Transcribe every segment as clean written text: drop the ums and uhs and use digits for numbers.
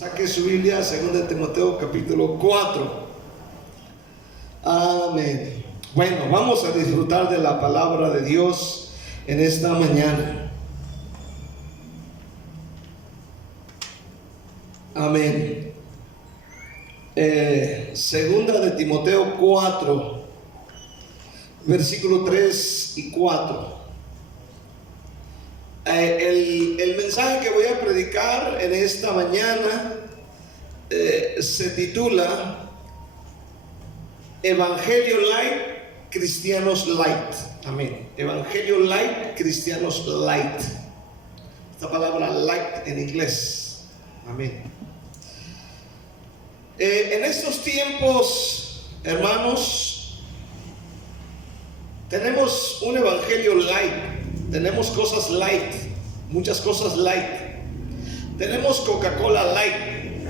Saque su Biblia, 2 Timoteo capítulo 4. Amén. Bueno, vamos a disfrutar de la palabra de Dios en esta mañana. Amén. 2 de Timoteo 4, versículo 3 y 4. El mensaje que voy a predicar en esta mañana se titula Evangelio Light, Cristianos Light. Amén. Evangelio Light, Cristianos Light. Esta palabra light en inglés. Amén. En estos tiempos, hermanos, tenemos un evangelio light. Tenemos cosas light, muchas cosas light. Tenemos Coca-Cola light,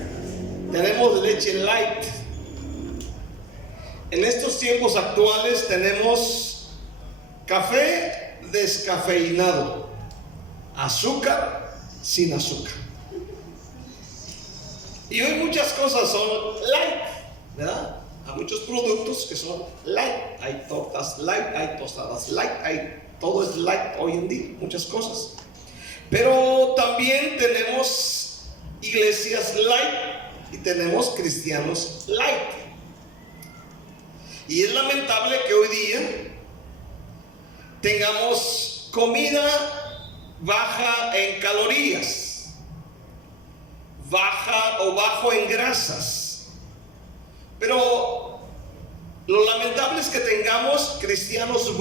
tenemos leche light. En estos tiempos actuales tenemos café descafeinado, azúcar sin azúcar. Y hoy muchas cosas son light, ¿verdad? Hay muchos productos que son light. Hay tortas light, hay tostadas light, todo es light hoy en día, muchas cosas. Pero también tenemos iglesias light y tenemos cristianos light. Y es lamentable que hoy día tengamos comida baja en calorías, baja o bajo en grasas. Pero lo lamentable es que tengamos cristianos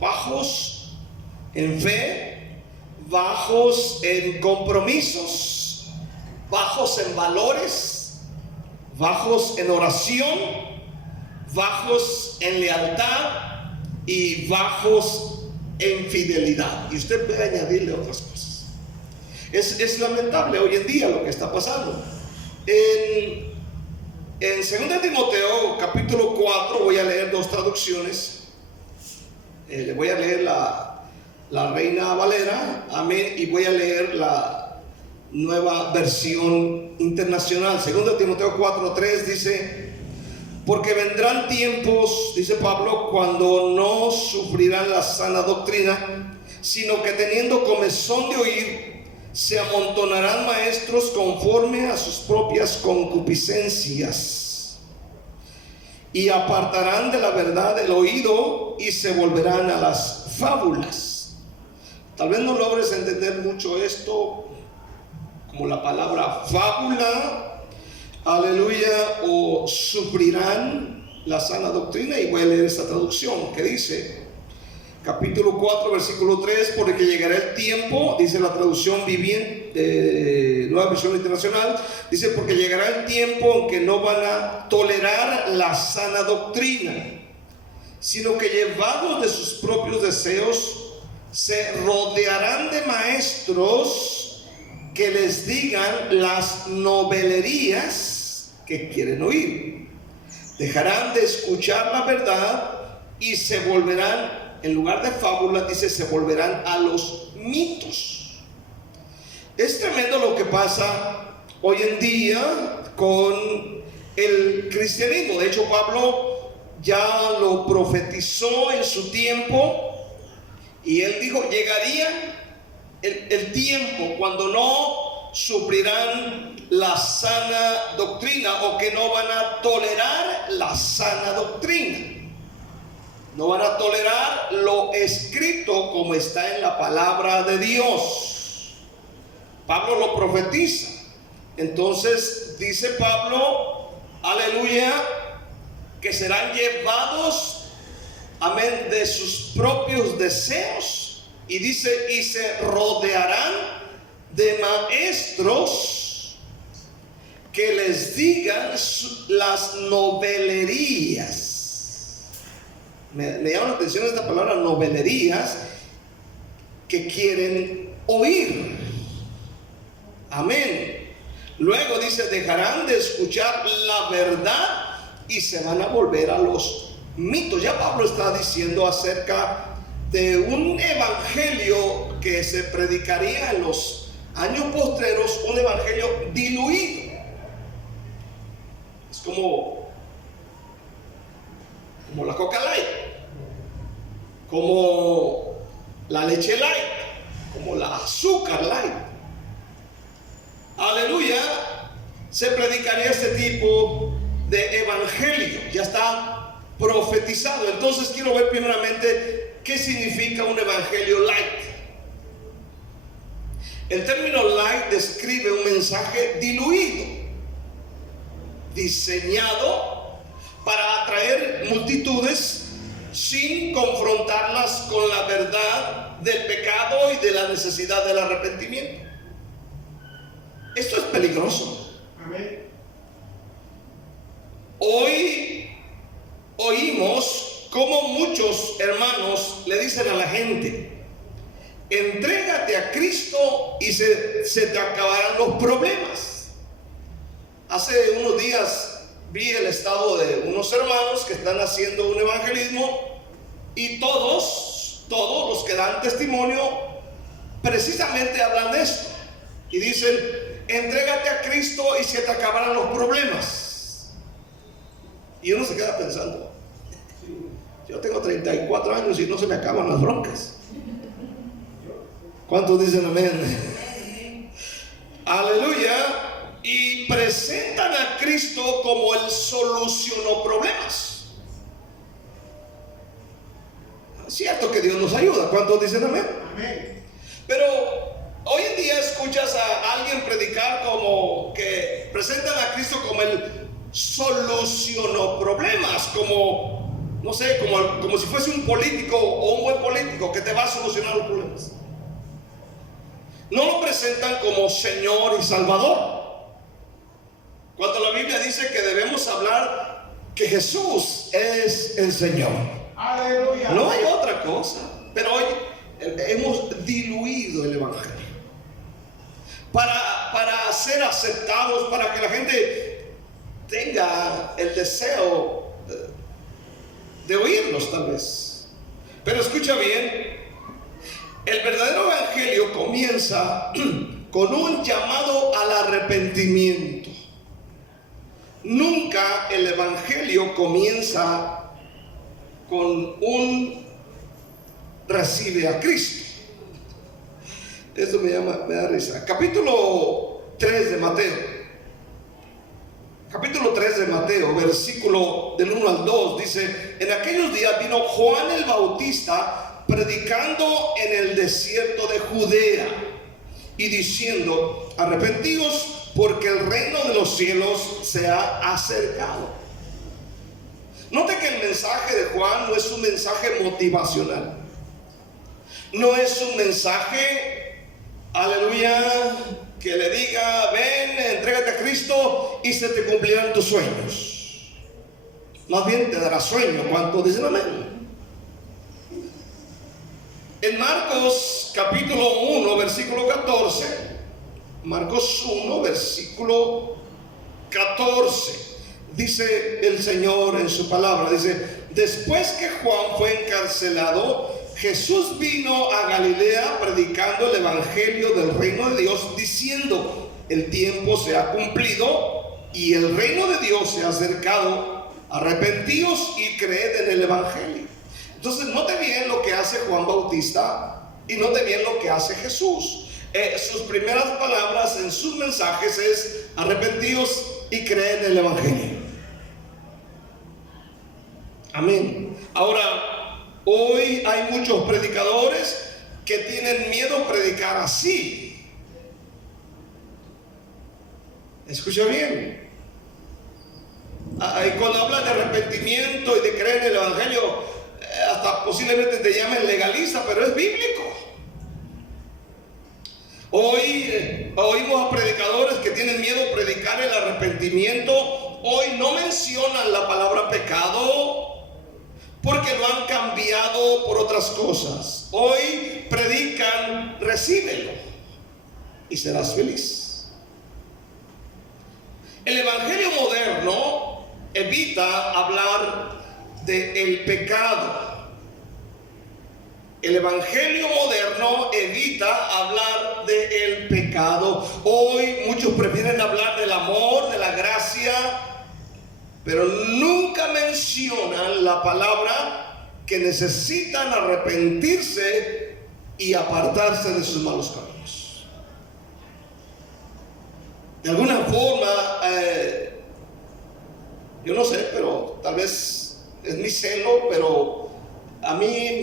bajos en fe, bajos en compromisos, bajos en valores, bajos en oración, bajos en lealtad y bajos en fidelidad. Y usted puede añadirle otras cosas. Es lamentable hoy en día lo que está pasando. En 2 Timoteo capítulo 4 voy a leer dos traducciones. Le voy a leer la Reina Valera, amén, y voy a leer la Nueva Versión Internacional. 2 Timoteo 4:3 dice: porque vendrán tiempos, dice Pablo, cuando no sufrirán la sana doctrina, sino que teniendo comezón de oír, se amontonarán maestros conforme a sus propias concupiscencias, y apartarán de la verdad el oído y se volverán a las fábulas. Tal vez no logres entender mucho esto, como la palabra fábula, aleluya, o sufrirán la sana doctrina. Y voy a leer esta traducción que dice, capítulo 4, versículo 3: porque llegará el tiempo, dice la traducción viviente, Nueva Versión Internacional, dice: porque llegará el tiempo en que no van a tolerar la sana doctrina, sino que llevados de sus propios deseos, se rodearán de maestros que les digan las novelerías que quieren oír. Dejarán de escuchar la verdad y se volverán, en lugar de fábulas, dice, se volverán a los mitos. Es tremendo lo que pasa hoy en día con el cristianismo. De hecho, Pablo ya lo profetizó en su tiempo, y él dijo: llegaría el tiempo cuando no sufrirán la sana doctrina, o que no van a tolerar la sana doctrina. No van a tolerar lo escrito como está en la palabra de Dios. Pablo lo profetiza. Entonces dice Pablo, aleluya, que serán llevados, amén, de sus propios deseos. Y dice: y se rodearán de maestros que les digan las novelerías. Me llama la atención esta palabra novelerías, que quieren oír. Amén. Luego dice: dejarán de escuchar la verdad y se van a volver a los mitos. Ya Pablo está diciendo acerca de un evangelio que se predicaría en los años postreros, un evangelio diluido. como la Coca Light, como la leche light, como la azúcar light. Aleluya. Se predicaría este tipo de evangelio. Ya está profetizado. Entonces quiero ver primeramente qué significa un evangelio light. El término light describe un mensaje diluido, diseñado para atraer multitudes sin confrontarlas con la verdad del pecado y de la necesidad del arrepentimiento. Esto es peligroso. Amén. Hoy oímos cómo muchos hermanos le dicen a la gente: entrégate a Cristo y se te acabarán los problemas. Hace unos días vi el estado de unos hermanos que están haciendo un evangelismo, y todos los que dan testimonio precisamente hablan de esto y dicen: entrégate a Cristo y se te acabarán los problemas. Y uno se queda pensando: yo tengo 34 años y no se me acaban las broncas. ¿Cuántos dicen amén? Aleluya. Y presentan a Cristo como el solucionó problemas. Es cierto que Dios nos ayuda. ¿Cuántos dicen amén? Amén. Pero hoy en día escuchas a alguien predicar como que presentan a Cristo como el solucionó problemas, como, no sé, como si fuese un político o un buen político que te va a solucionar los problemas. No lo presentan como Señor y Salvador, cuando la Biblia dice que debemos hablar que Jesús es el Señor. Aleluya. No hay otra cosa. Pero hoy hemos diluido el evangelio para ser aceptados, para que la gente tenga el deseo de oírnos, tal vez. Pero escucha bien, el verdadero evangelio comienza con un llamado al arrepentimiento. Nunca el evangelio comienza con un recibe a Cristo. Esto me da risa. Capítulo 3 de Mateo. Capítulo 3 de Mateo, versículo del 1 al 2, dice: en aquellos días vino Juan el Bautista predicando en el desierto de Judea y diciendo: arrepentíos, porque el reino de los cielos se ha acercado. Note que el mensaje de Juan no es un mensaje motivacional. No es un mensaje, aleluya, que le diga: ven, entrégate a Cristo y se te cumplirán tus sueños. Más bien te dará sueño. ¿Cuántos dicen amén? En Marcos capítulo 1 versículo 14, Marcos 1 versículo 14, dice el Señor en su palabra, dice: después que Juan fue encarcelado, Jesús vino a Galilea predicando el evangelio del reino de Dios, diciendo: el tiempo se ha cumplido y el reino de Dios se ha acercado, arrepentíos y creed en el evangelio. Entonces note bien lo que hace Juan Bautista y note bien lo que hace Jesús. Sus primeras palabras en sus mensajes es: arrepentíos y creed en el evangelio. Amén. Ahora, hoy hay muchos predicadores que tienen miedo a predicar así. Escucha bien. Cuando hablan de arrepentimiento y de creer en el evangelio, hasta posiblemente te llamen legalista, pero es bíblico. Hoy oímos a predicadores que tienen miedo a predicar el arrepentimiento. Hoy no mencionan la palabra pecado porque lo han cambiado por otras cosas. Hoy predican: recíbelo y serás feliz. El evangelio moderno evita hablar del pecado. El evangelio moderno evita hablar del pecado. Hoy muchos prefieren hablar del amor, de la gracia, pero nunca mencionan la palabra que necesitan arrepentirse y apartarse de sus malos caminos. De alguna forma, yo no sé, pero tal vez es mi celo, pero a mí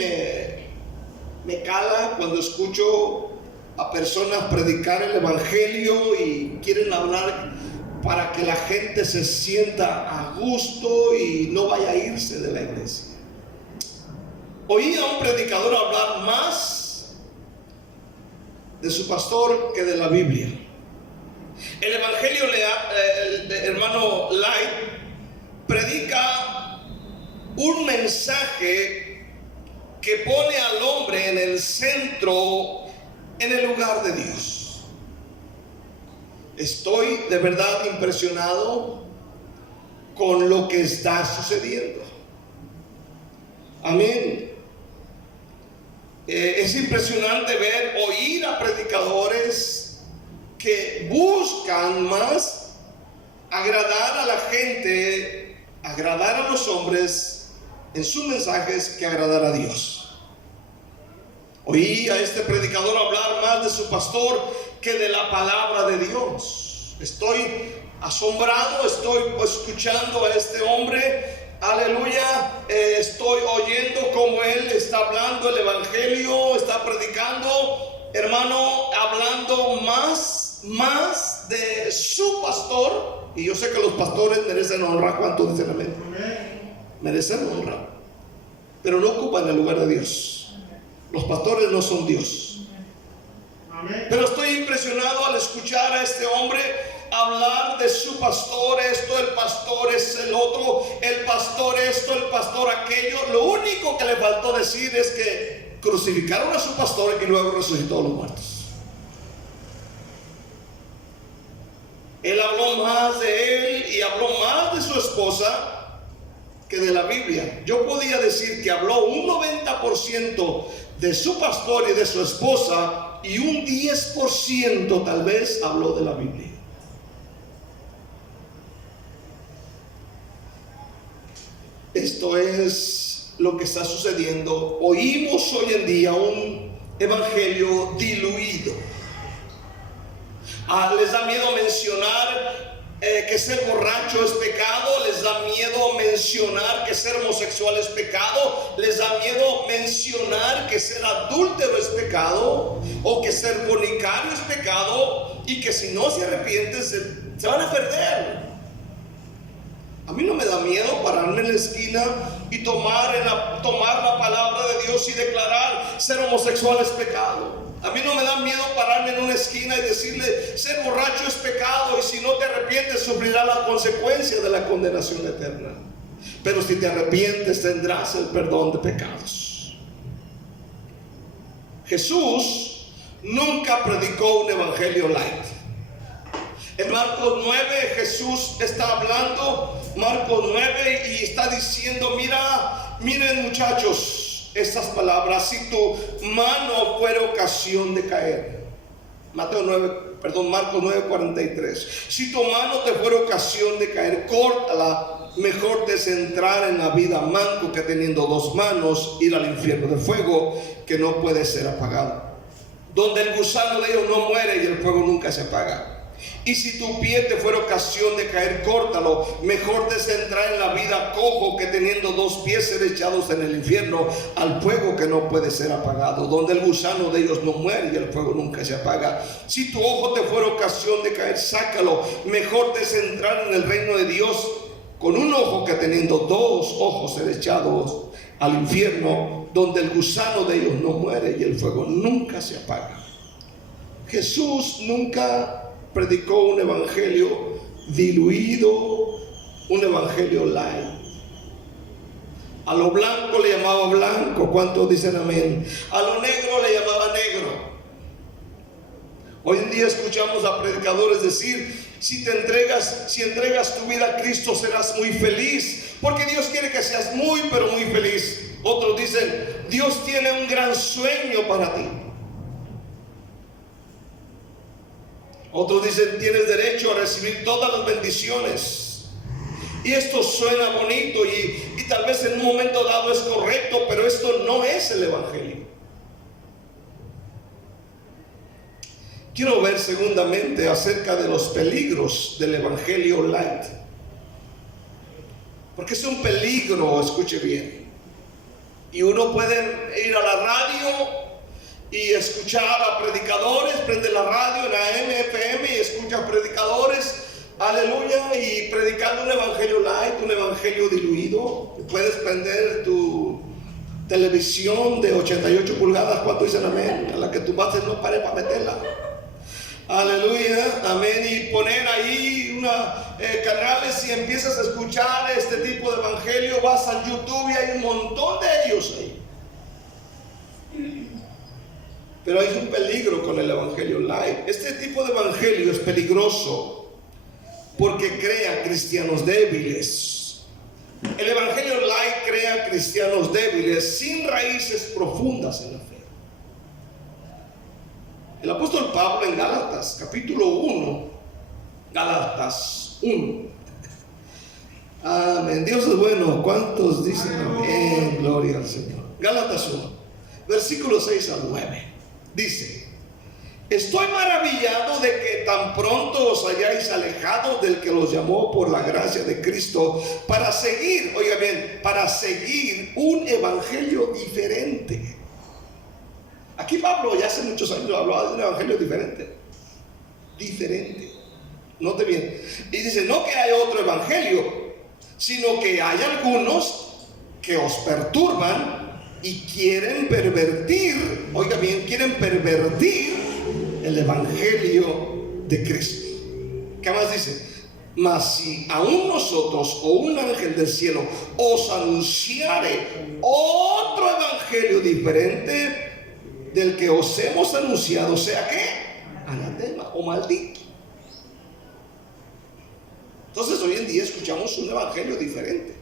me cala cuando escucho a personas predicar el evangelio y quieren hablar para que la gente se sienta a gusto y no vaya a irse de la iglesia. Oí a un predicador hablar más de su pastor que de la Biblia. El evangelio, el hermano Light predica un mensaje que pone al hombre en el centro, en el lugar de Dios. Estoy de verdad impresionado con lo que está sucediendo. Amén. Es impresionante oír a predicadores que buscan más agradar a la gente, agradar a los hombres en sus mensajes que agradar a Dios. Oí a este predicador hablar más de su pastor que de la palabra de Dios. Estoy asombrado, estoy escuchando a este hombre, aleluya, estoy oyendo cómo él está hablando el evangelio, está predicando, hermano, hablando más de su pastor. Y yo sé que los pastores merecen honra. ¿Cuántos dicen amén? Merecen honra, pero no ocupan el lugar de Dios. Los pastores no son Dios. Pero estoy impresionado al escuchar a este hombre hablar de su pastor, esto, el pastor es el otro, el pastor esto, el pastor aquello. Lo único que le faltó decir es que crucificaron a su pastor y luego resucitó a los muertos. Él habló más de él y habló más de su esposa que de la Biblia. Yo podía decir que habló un 90% de su pastor y de su esposa, y un 10% tal vez habló de la Biblia. Esto es lo que está sucediendo. Oímos hoy en día un evangelio diluido. Les da miedo mencionar que ser borracho es pecado, les da miedo mencionar que ser homosexual es pecado, les da miedo mencionar que ser adúltero es pecado, o que ser fornicario es pecado, y que si no se arrepienten se van a perder. A mí no me da miedo pararme en la esquina y tomar la palabra de Dios y declarar ser homosexual es pecado. A mí no me da miedo pararme en una esquina y decirle ser borracho es pecado, y si no te arrepientes sufrirás la consecuencia de la condenación eterna. Pero si te arrepientes tendrás el perdón de pecados. Jesús nunca predicó un evangelio light. En Marcos 9 Jesús está hablando, Marcos 9, y está diciendo, miren muchachos, estas palabras: si tu mano fuera ocasión de caer. Marcos 9:43. Si tu mano te fuera ocasión de caer, córtala. Mejor te es entrar en la vida manco que teniendo dos manos ir al infierno de fuego que no puede ser apagado, donde el gusano de ellos no muere y el fuego nunca se apaga. Y si tu pie te fuera ocasión de caer, córtalo. Mejor te es entrar en la vida cojo que teniendo dos pies ser echados en el infierno al fuego que no puede ser apagado, donde el gusano de ellos no muere y el fuego nunca se apaga. Si tu ojo te fuera ocasión de caer, sácalo. Mejor te es entrar en el reino de Dios con un ojo que teniendo dos ojos ser echados al infierno, donde el gusano de ellos no muere y el fuego nunca se apaga. Jesús nunca predicó un evangelio diluido, un evangelio light. A lo blanco le llamaba blanco. ¿Cuántos dicen amén? A lo negro le llamaba negro. Hoy en día escuchamos a predicadores decir: si entregas tu vida a Cristo serás muy feliz, porque Dios quiere que seas muy pero muy feliz. Otros dicen: Dios tiene un gran sueño para ti. Otros dicen: tienes derecho a recibir todas las bendiciones. y esto suena bonito y tal vez en un momento dado es correcto, pero esto no es el Evangelio. Quiero ver segundamente acerca de los peligros del Evangelio light. Porque es un peligro, escuche bien. Y uno puede ir a la radio y escuchar a predicadores, prende la radio en AM, FM y escucha a predicadores, aleluya, y predicando un evangelio light, un evangelio diluido. Puedes prender tu televisión de 88 pulgadas, ¿cuánto dicen amén? A la que tu base no pare para meterla. Aleluya, amén, y poner ahí canales y empiezas a escuchar este tipo de evangelio. Vas a YouTube y hay un montón de ellos ahí. Pero hay un peligro con el evangelio light. Este tipo de evangelio es peligroso porque crea cristianos débiles. El evangelio light crea cristianos débiles sin raíces profundas en la fe. El apóstol Pablo en Gálatas, capítulo 1, Gálatas 1. Amén. Dios es bueno. ¿Cuántos dicen amén? Gloria al Señor. Gálatas 1, versículos 6 al 9. Dice: estoy maravillado de que tan pronto os hayáis alejado del que los llamó por la gracia de Cristo para seguir, oiga bien, para seguir un evangelio diferente. Aquí Pablo ya hace muchos años hablaba de un evangelio diferente. Note bien. Y dice, no que hay otro evangelio, sino que hay algunos que os perturban y quieren pervertir, oiga bien, quieren pervertir el evangelio de Cristo. ¿Qué más dice? Mas si aún nosotros o un ángel del cielo os anunciare otro evangelio diferente del que os hemos anunciado, sea que anatema o maldito. Entonces hoy en día escuchamos un evangelio diferente.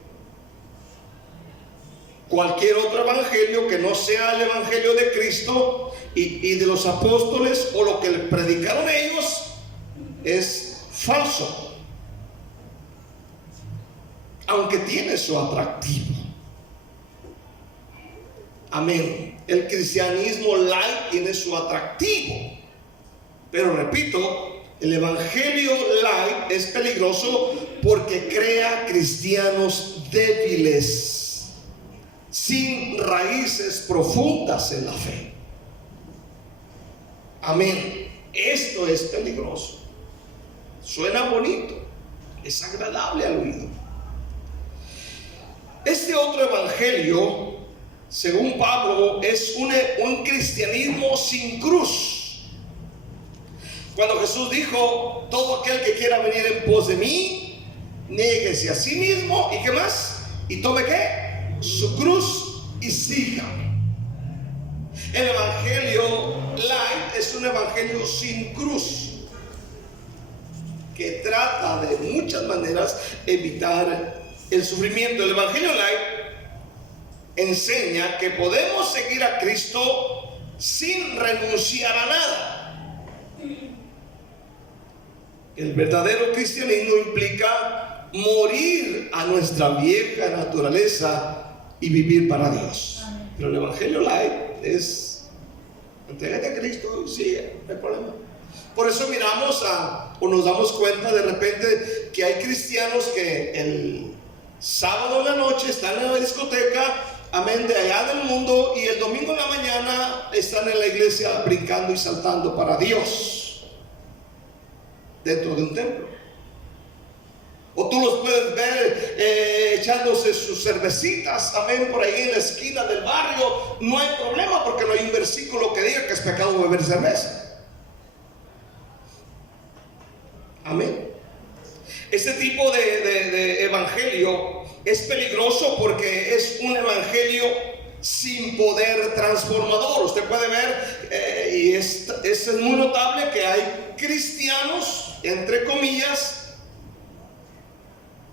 Cualquier otro evangelio que no sea el evangelio de Cristo y de los apóstoles o lo que le predicaron ellos es falso, aunque tiene su atractivo. Amén. El cristianismo light tiene su atractivo, pero repito, el evangelio light es peligroso porque crea cristianos débiles, sin raíces profundas en la fe. Amén. Esto es peligroso. Suena bonito, es agradable al oído. Este otro evangelio, según Pablo, es un cristianismo sin cruz. Cuando Jesús dijo, todo aquel que quiera venir en pos de mí, niéguese a sí mismo, ¿y qué más? Y tome ¿qué? Su cruz y sígame. El evangelio light es un evangelio sin cruz, que trata de muchas maneras evitar el sufrimiento. El evangelio light enseña que podemos seguir a Cristo sin renunciar a nada. El verdadero cristianismo implica morir a nuestra vieja naturaleza y vivir para Dios. Pero el evangelio light es entrégate a Cristo y sigue, no hay problema. Por eso miramos o nos damos cuenta de repente que hay cristianos que el sábado en la noche están en la discoteca, amén, de allá del mundo, y el domingo en la mañana están en la iglesia brincando y saltando para Dios dentro de un templo. O tú los puedes ver echándose sus cervecitas, amén, por ahí en la esquina del barrio. No hay problema porque no hay un versículo que diga que es pecado beber cerveza. Amén. Este tipo de evangelio es peligroso porque es un evangelio sin poder transformador. Usted puede ver, y es muy notable que hay cristianos, entre comillas,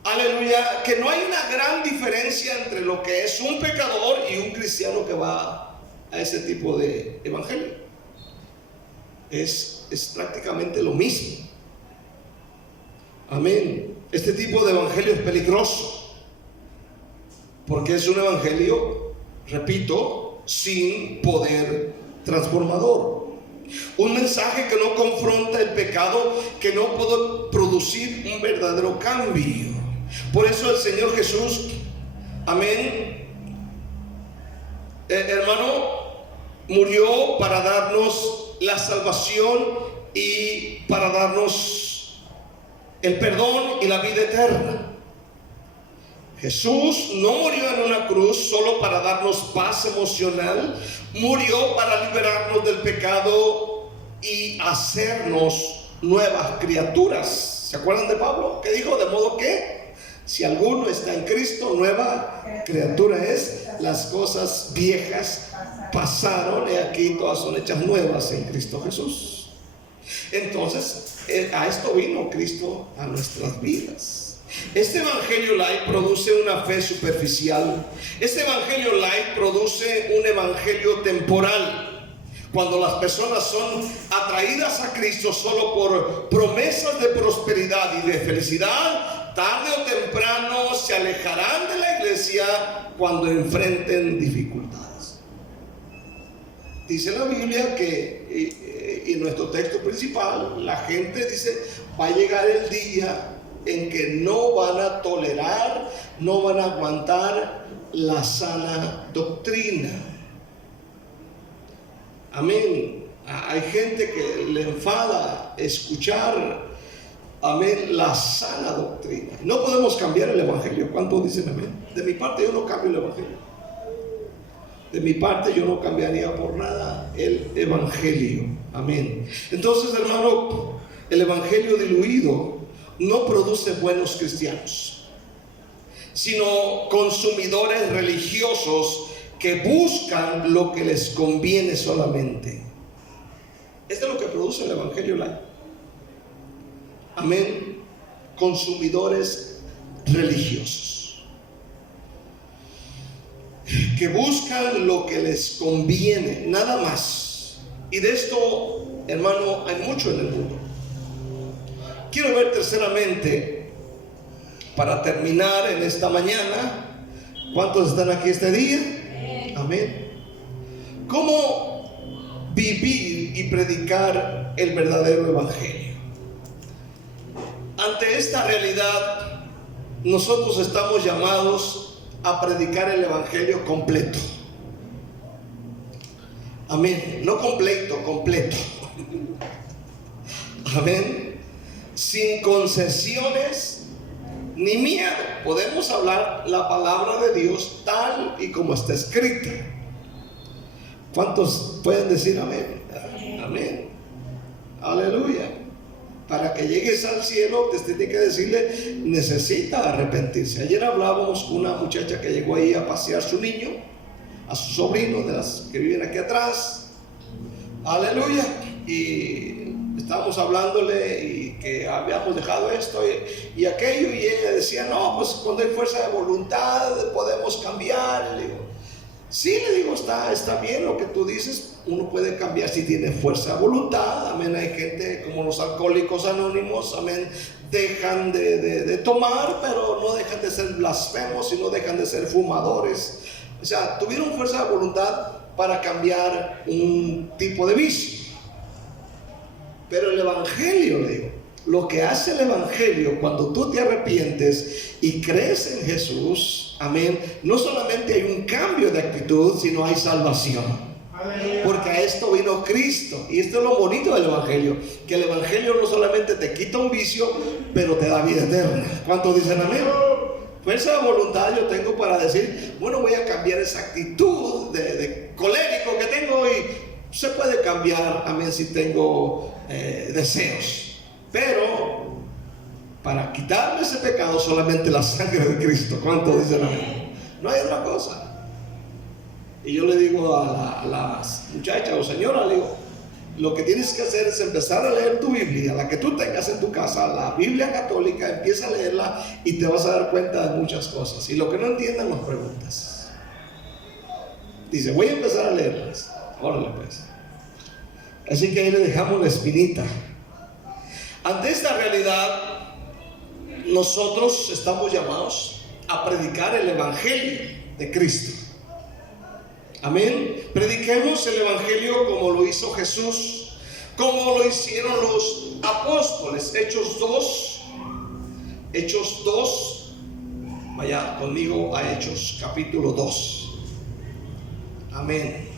aleluya, que no hay una gran diferencia entre lo que es un pecador y un cristiano que va a ese tipo de evangelio. Es prácticamente lo mismo. Amén. Este tipo de evangelio es peligroso, porque es un evangelio, repito, sin poder transformador. Un mensaje que no confronta el pecado, que no puede producir un verdadero cambio. Por eso el Señor Jesús, amén, hermano, murió para darnos la salvación y para darnos el perdón y la vida eterna. Jesús no murió en una cruz solo para darnos paz emocional, murió para liberarnos del pecado y hacernos nuevas criaturas. ¿Se acuerdan de Pablo? ¿Qué dijo? De modo que si alguno está en Cristo, nueva criatura es. Las cosas viejas pasaron y aquí todas son hechas nuevas en Cristo Jesús. Entonces, a esto vino Cristo a nuestras vidas. Este evangelio light produce una fe superficial. Este evangelio light produce un evangelio temporal. Cuando las personas son atraídas a Cristo solo por promesas de prosperidad y de felicidad, tarde o temprano se alejarán de la iglesia cuando enfrenten dificultades. Dice la Biblia que, y nuestro texto principal, la gente dice, va a llegar el día en que no van a tolerar, no van a aguantar la sana doctrina. Amén. Hay gente que le enfada escuchar, amén, la sana doctrina. No podemos cambiar el evangelio. ¿Cuántos dicen amén? De mi parte yo no cambio el evangelio. De mi parte yo no cambiaría por nada el evangelio. Amén. Entonces, hermano, el evangelio diluido no produce buenos cristianos, sino consumidores religiosos que buscan lo que les conviene solamente. Esto es lo que produce el evangelio light. Amén. Consumidores religiosos que buscan lo que les conviene, nada más. Y de esto, hermano, hay mucho en el mundo. Quiero ver terceramente, para terminar en esta mañana, ¿cuántos están aquí este día? Amén. ¿Cómo vivir y predicar el verdadero evangelio? Ante esta realidad, nosotros estamos llamados a predicar el evangelio completo. Amén. No completo, completo. Amén. Sin concesiones ni miedo. Podemos hablar la palabra de Dios tal y como está escrita. ¿Cuántos pueden decir amén? Amén. Aleluya. Para que llegues al cielo, te tiene que decirle, necesita arrepentirse. Ayer hablábamos con una muchacha que llegó ahí a pasear su niño, a su sobrino, de las que viven aquí atrás. Aleluya. Y estábamos hablándole y que habíamos dejado esto y aquello, y ella decía, no, pues cuando hay fuerza de voluntad podemos cambiar. Y le digo, sí, le digo, está bien lo que tú dices, uno puede cambiar si tiene fuerza de voluntad. Amén. Hay gente como los alcohólicos anónimos, amén, dejan de tomar, pero no dejan de ser blasfemos y no dejan de ser fumadores. O sea, tuvieron fuerza de voluntad para cambiar un tipo de vicio. Pero el evangelio, le digo, lo que hace el evangelio cuando tú te arrepientes y crees en Jesús, amén, no solamente hay un cambio de actitud, sino hay salvación. Porque a esto vino Cristo. Y esto es lo bonito del evangelio, que el evangelio no solamente te quita un vicio, pero te da vida eterna. ¿Cuántos dicen amén? Fuerza de voluntad yo tengo para decir, bueno, voy a cambiar esa actitud de colérico que tengo, y se puede cambiar, amén, si tengo deseos. Pero para quitarme ese pecado solamente la sangre de Cristo. ¿Cuántos dicen amén? No hay otra cosa. Y yo le digo a las muchachas o señoras, le digo, lo que tienes que hacer es empezar a leer tu Biblia, la que tú tengas en tu casa, la Biblia católica, empieza a leerla y te vas a dar cuenta de muchas cosas. Y lo que no entiendan, nos preguntas. Dice, voy a empezar a leerlas. Órale pues. Así que ahí le dejamos la espinita. Ante esta realidad, nosotros estamos llamados a predicar el Evangelio de Cristo. Amén. Prediquemos el Evangelio como lo hizo Jesús, como lo hicieron los apóstoles. Hechos 2. Vaya conmigo a Hechos capítulo 2. Amén.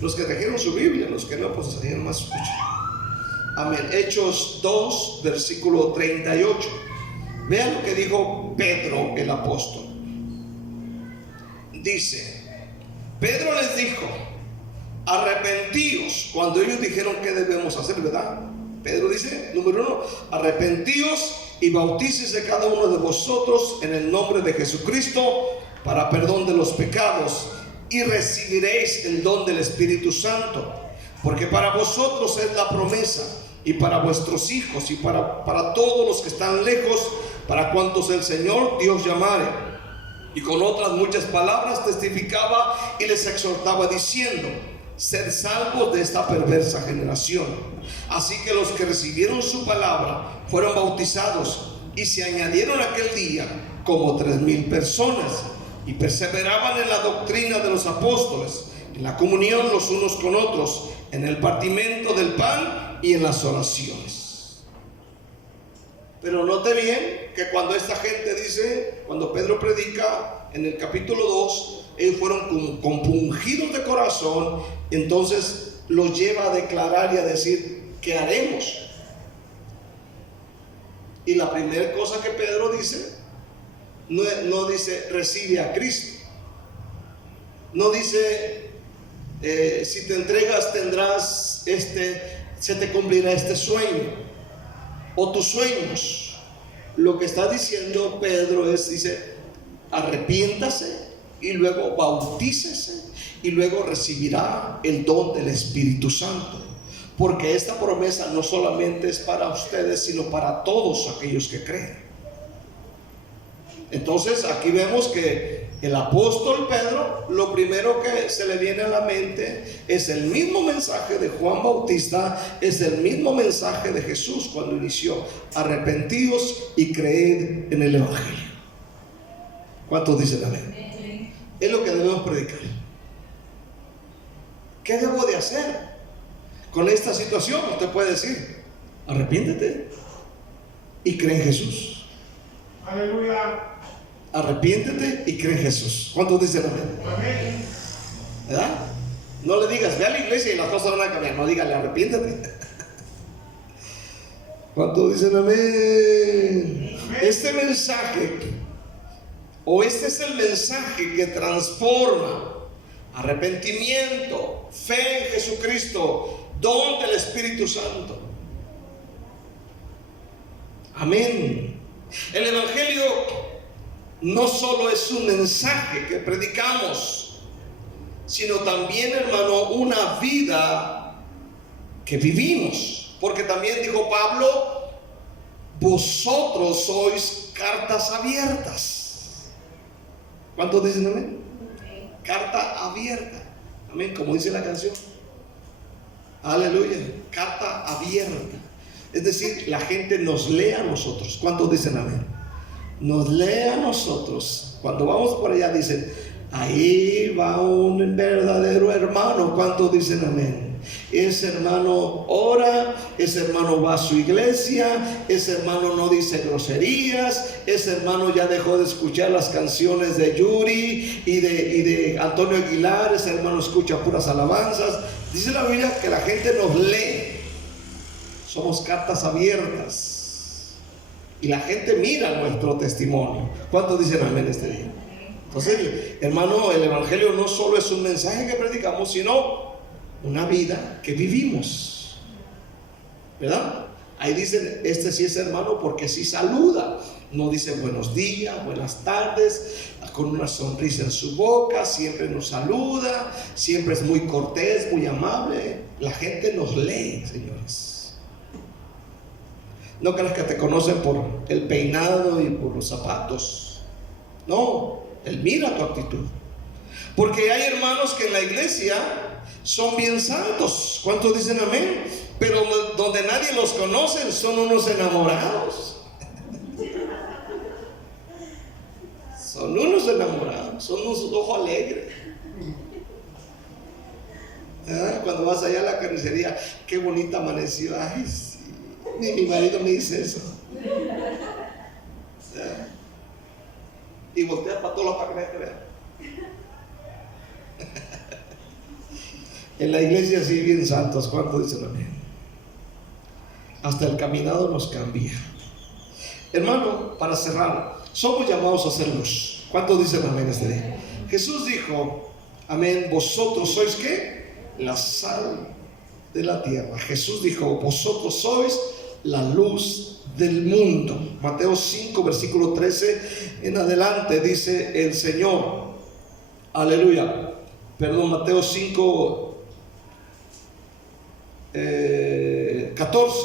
Los que trajeron su Biblia, los que no, pues trajeron más escucha. Amén. Hechos 2, versículo 38. Vean lo que dijo Pedro el apóstol. Dice: Pedro les dijo: arrepentíos. Cuando ellos dijeron qué debemos hacer, ¿verdad? Pedro dice, número 1, arrepentíos y bautícese cada uno de vosotros en el nombre de Jesucristo para perdón de los pecados, y recibiréis el don del Espíritu Santo, porque para vosotros es la promesa, y para vuestros hijos, y para todos los que están lejos, para cuantos el Señor Dios llamare. Y con otras muchas palabras testificaba y les exhortaba diciendo: sed salvos de esta perversa generación. Así que los que recibieron su palabra fueron bautizados, y se añadieron aquel día como 3,000 personas, y perseveraban en la doctrina de los apóstoles, en la comunión los unos con otros, en el partimiento del pan y en las oraciones. Pero note bien que cuando esta gente dice, cuando Pedro predica en el capítulo 2, ellos fueron compungidos de corazón, entonces los lleva a declarar y a decir: ¿qué haremos? Y la primera cosa que Pedro dice, no dice recibe a Cristo, no dice si te entregas tendrás se te cumplirá este sueño o tus sueños. Lo que está diciendo Pedro dice: arrepiéntase y luego bautícese y luego recibirá el don del Espíritu Santo, porque esta promesa no solamente es para ustedes, sino para todos aquellos que creen. Entonces aquí vemos que el apóstol Pedro, lo primero que se le viene a la mente es el mismo mensaje de Juan Bautista, es el mismo mensaje de Jesús cuando inició: arrepentíos y creed en el Evangelio. ¿Cuántos dicen amén? Es lo que debemos predicar. ¿Qué debo de hacer con esta situación? Usted puede decir: arrepiéntete y cree en Jesús. Aleluya. Arrepiéntete y cree en Jesús. ¿Cuántos dicen amén? Amén. ¿Verdad? No le digas: ve a la iglesia y las cosas van a cambiar. No, dígale: arrepiéntete. ¿Cuántos dicen amén? Este mensaje, o este es el mensaje que transforma: arrepentimiento, fe en Jesucristo, don del Espíritu Santo. Amén. El Evangelio no solo es un mensaje que predicamos, sino también, hermano, una vida que vivimos. Porque también dijo Pablo: vosotros sois cartas abiertas. ¿Cuántos dicen amén? Carta abierta. Amén, como dice la canción. Aleluya. Carta abierta. Es decir, la gente nos lee a nosotros. ¿Cuántos dicen amén? Nos lee a nosotros. Cuando vamos por allá dicen: ahí va un verdadero hermano. ¿Cuántos dicen amén? Ese hermano ora, ese hermano va a su iglesia, ese hermano no dice groserías, ese hermano ya dejó de escuchar las canciones de Yuri y de Antonio Aguilar, ese hermano escucha puras alabanzas. Dice la Biblia que la gente nos lee. Somos cartas abiertas y la gente mira nuestro testimonio. ¿Cuántos dicen amén este día? Entonces, hermano, el Evangelio no solo es un mensaje que predicamos, sino una vida que vivimos, ¿verdad? Ahí dicen: este sí es hermano porque sí saluda. No dice buenos días, buenas tardes, con una sonrisa en su boca, siempre nos saluda, siempre es muy cortés, muy amable. La gente nos lee, señores. No creas que te conocen por el peinado y por los zapatos. No, Él mira tu actitud. Porque hay hermanos que en la iglesia son bien santos. ¿Cuántos dicen amén? Pero donde nadie los conoce son unos enamorados. los enamorados, son unos ojos alegres. Cuando vas allá a la carnicería, qué bonita amaneció. Ay, sí. Ni mi marido me dice eso. Y voltea para todos los paquetes, vean. En la iglesia sí bien santos, ¿cuántos dicen amén? Hasta el caminado nos cambia. Hermano, para cerrar, somos llamados a ser luz. ¿Cuántos dicen amén este día? Jesús dijo, amén, vosotros sois ¿qué? La sal de la tierra. Jesús dijo, vosotros sois la luz del mundo. Mateo 5, versículo 13 en adelante dice el Señor. Aleluya. Perdón, Mateo 5, 14.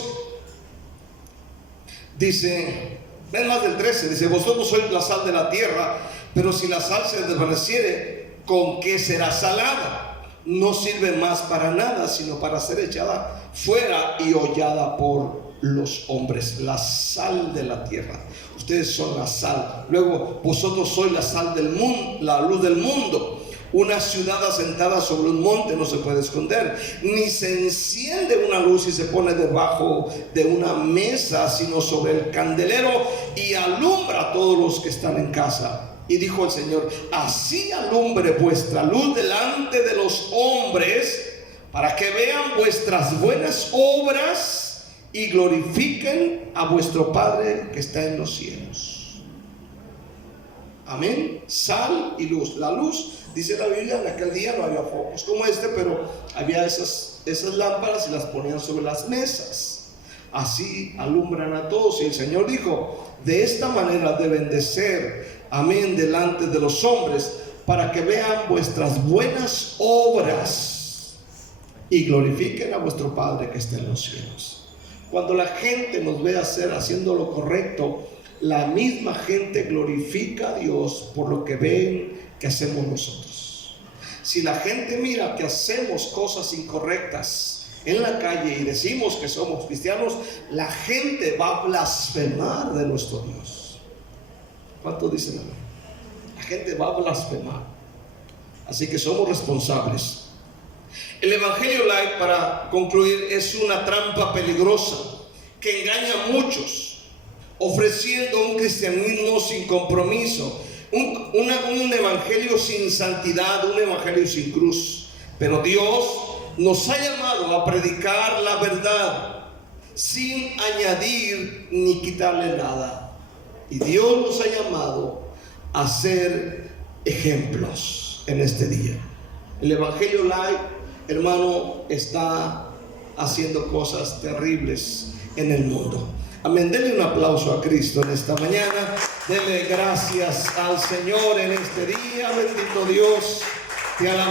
Dice, ven más del 13, dice, vosotros sois la sal de la tierra, pero si la sal se desvaneciere, ¿con qué será salada? No sirve más para nada, sino para ser echada fuera y hollada por los hombres. La sal de la tierra. Ustedes son la sal. Luego, vosotros sois la sal del mundo, la luz del mundo. Una ciudad asentada sobre un monte no se puede esconder, ni se enciende una luz y se pone debajo de una mesa, sino sobre el candelero y alumbra a todos los que están en casa. Y dijo el Señor, así alumbre vuestra luz delante de los hombres, para que vean vuestras buenas obras y glorifiquen a vuestro Padre que está en los cielos. Amén. Sal y luz. La luz, dice la Biblia, en aquel día no había focos como este, pero había esas lámparas y las ponían sobre las mesas. Así alumbran a todos. Y el Señor dijo, de esta manera deben de ser, amén, delante de los hombres, para que vean vuestras buenas obras y glorifiquen a vuestro Padre que está en los cielos. Cuando la gente nos ve haciendo lo correcto, la misma gente glorifica a Dios por lo que ven que hacemos nosotros. Si la gente mira que hacemos cosas incorrectas en la calle y decimos que somos cristianos, la gente va a blasfemar de nuestro Dios. ¿Cuántos dicen amén? La gente va a blasfemar. Así que somos responsables. El Evangelio Light, para concluir, es una trampa peligrosa que engaña a muchos, ofreciendo un cristianismo sin compromiso, un evangelio sin santidad, un evangelio sin cruz. Pero Dios nos ha llamado a predicar la verdad sin añadir ni quitarle nada. Y Dios nos ha llamado a ser ejemplos en este día. El Evangelio Light, hermano, está haciendo cosas terribles en el mundo. Amén. Denle un aplauso a Cristo en esta mañana. Denle gracias al Señor en este día. Bendito Dios. Te alabamos.